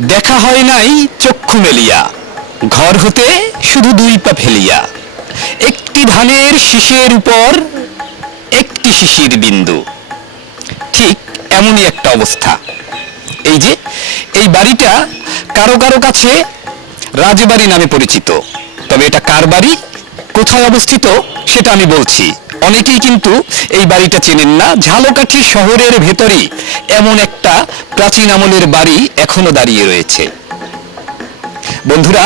দেখা হয় নাই চক্ষু মেলিয়া। ঘর হতে শুধু দুই পা ফেলিয়া। একটি ধানের শীষের উপর, একটি শিশির বিন্দু। ঠিক এমনই একটা অবস্থা। এই যে, এই বাড়িটা কারও কারও কাছে রাজবাড়ি নামে পরিচিত। তবে এটা কার বাড়ি? কোথায় অবস্থিত? সেটা আমি বলছি। অনেকেই কিন্তু এই বাড়িটা চেনেন না। ঝালকাঠি শহরের ভেতরেই এমন একটা প্রাচীন আমলের বাড়ি এখনও দাঁড়িয়ে রয়েছে। বন্ধুরা,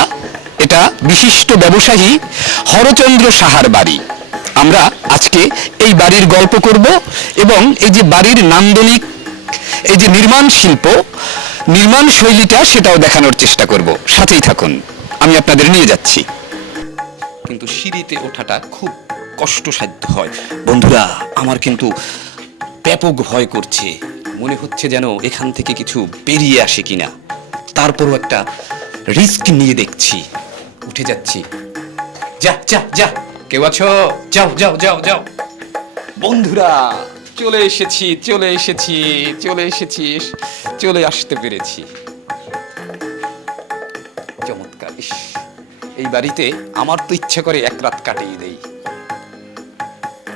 এটা বিশিষ্ট ব্যবসায়ী হরচন্দ্র সাহার বাড়ি। আমরা আজকে এই বাড়ির গল্প করব এবং এই যে বাড়ির নান্দনিক, এই যে নির্মাণ শিল্প, নির্মাণ শৈলীটা সেটাও দেখানোর চেষ্টা করব। সাথেই থাকুন, আমি আপনাদের নিয়ে যাচ্ছি। কিন্তু সিঁড়িতে ওঠাটা খুব কষ্টসাধ্য হয়। বন্ধুরা, আমার কিন্তু ব্যাপক ভয় করছে। মনে হচ্ছে যেন এখান থেকে কিছু বেরিয়ে আসে কিনা। তারপরও একটা রিস্ক নিয়ে দেখছি। উঠে যাচ্ছি। যা যা যা। কেউ আছো? যাও যাও যাও যাও। বন্ধুরা, চলে এসেছি চলে এসেছি চলে এসেছি, চলে আসতে পেরেছি। চমৎকার এই বাড়িতে আমার তো ইচ্ছা করে এক রাত কাটিয়ে দেই।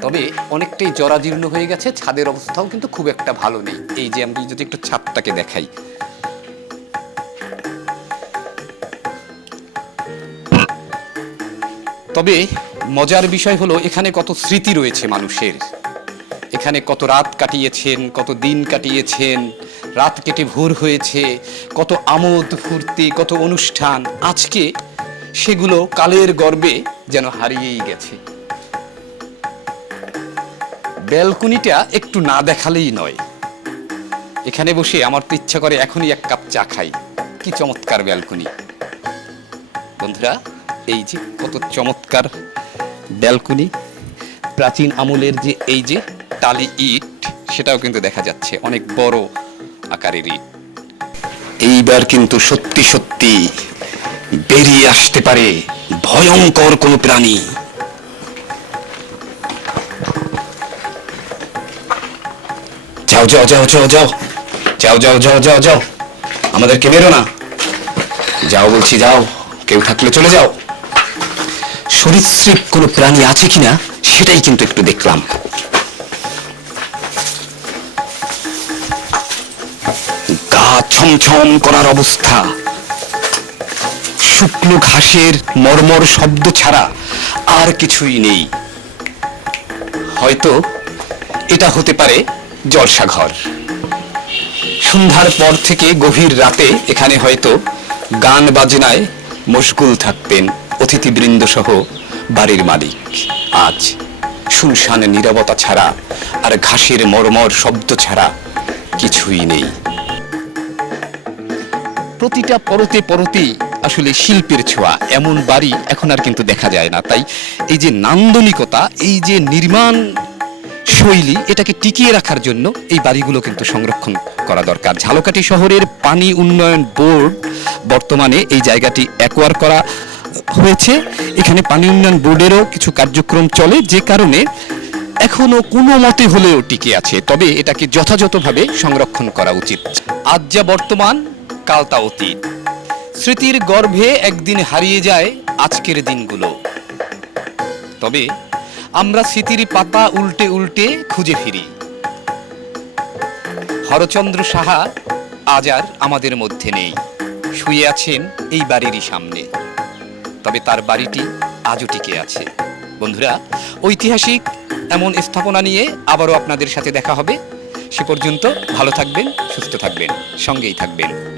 তবে অনেকটাই জরাজীর্ণ হয়ে গেছে, ছাদের অবস্থাও কিন্তু খুব একটা ভালো নেই। এই যে আমি যদি একটু ছাদটাকে দেখাই। তবে মজার বিষয় হলো, এখানে কত স্মৃতি রয়েছে মানুষের। এখানে কত রাত কাটিয়েছেন, কত দিন কাটিয়েছেন, রাত কেটে ভোর হয়েছে, কত আমোদ ফুর্তি, কত অনুষ্ঠান। আজকে সেগুলো কালের গর্বে যেন হারিয়েই গেছে। ব্যালকনিটা একটু না দেখালেই নয়। এখানে বসে আমার তো ইচ্ছা করে এখনই এক কাপ চা খাই। কি চমৎকার ব্যালকনি বন্ধুরা, এই যে কত চমৎকার ব্যালকনি প্রাচীন আমলের যে এই যে টালি ইট, সেটাও কিন্তু দেখা যাচ্ছে। অনেক বড় আকারের ইট। এইবার কিন্তু সত্যি সত্যি বেরিয়ে আসতে পারে ভয়ঙ্কর কোনো প্রাণী। যাও যাও যাও যাও যাও। যাও যাও যাও যাও যাও। আমাদেরকে মেরো না। যাও বলছি, যাও। কেউ থাকলে চলে যাও। সরীসৃপ কোনো প্রাণী আছে কিনা, সেটাই কিন্তু একটু দেখলাম। গা ছমছম করার অবস্থা। শুকনো ঘাসের মর্মর শব্দ ছাড়া আর কিছুই নেই। হয়তো এটা হতে পারে জলসাঘর। সন্ধ্যার পর থেকে গভীর রাতে এখানে হয়তো গান বাজনায় মশগুল থাকতেন অতিথিবৃন্দ সহ বাড়ির মালিক। আজ শুনশান নীরবতা ছাড়া আর ঘাসের মর্মর শব্দ ছাড়া কিছুই নেই। প্রতিটা পরতে পরতেই আসলে শিল্পের ছোঁয়া, এমন বাড়ি এখন আর কিন্তু দেখা যায় না। তাই এই যে নান্দনিকতা, এই যে নির্মাণ শৈলী এটাকে টিকিয়ে রাখার জন্য এই বাড়িগুলো কিন্তু সংরক্ষণ করা দরকার। ঝালকাঠি শহরের পানি উন্নয়ন বোর্ড বর্তমানে এই জায়গাটি অ্যাকোয়ার করা হয়েছে। এখানে পানি উন্নয়ন বোর্ডেরও কিছু কার্যক্রম চলে, যে কারণে এখনও কোনো মতে হলেও টিকে আছে। তবে এটাকে যথাযথভাবে সংরক্ষণ করা উচিত। আজ যা বর্তমান, কাল তা অতীত। স্মৃতির গর্ভে একদিন হারিয়ে যায় আজকের দিনগুলো। তবে আমরা স্মৃতির পাতা উল্টে উল্টে খুঁজে ফিরি। হরচন্দ্র সাহা আজ আর আমাদের মধ্যে নেই। শুয়ে আছেন এই বাড়িরই সামনে। তবে তার বাড়িটি আজও টিকে আছে। বন্ধুরা, ঐতিহাসিক এমন স্থাপনা নিয়ে আবারও আপনাদের সাথে দেখা হবে। সে পর্যন্ত ভালো থাকবেন, সুস্থ থাকবেন, সঙ্গেই থাকবেন।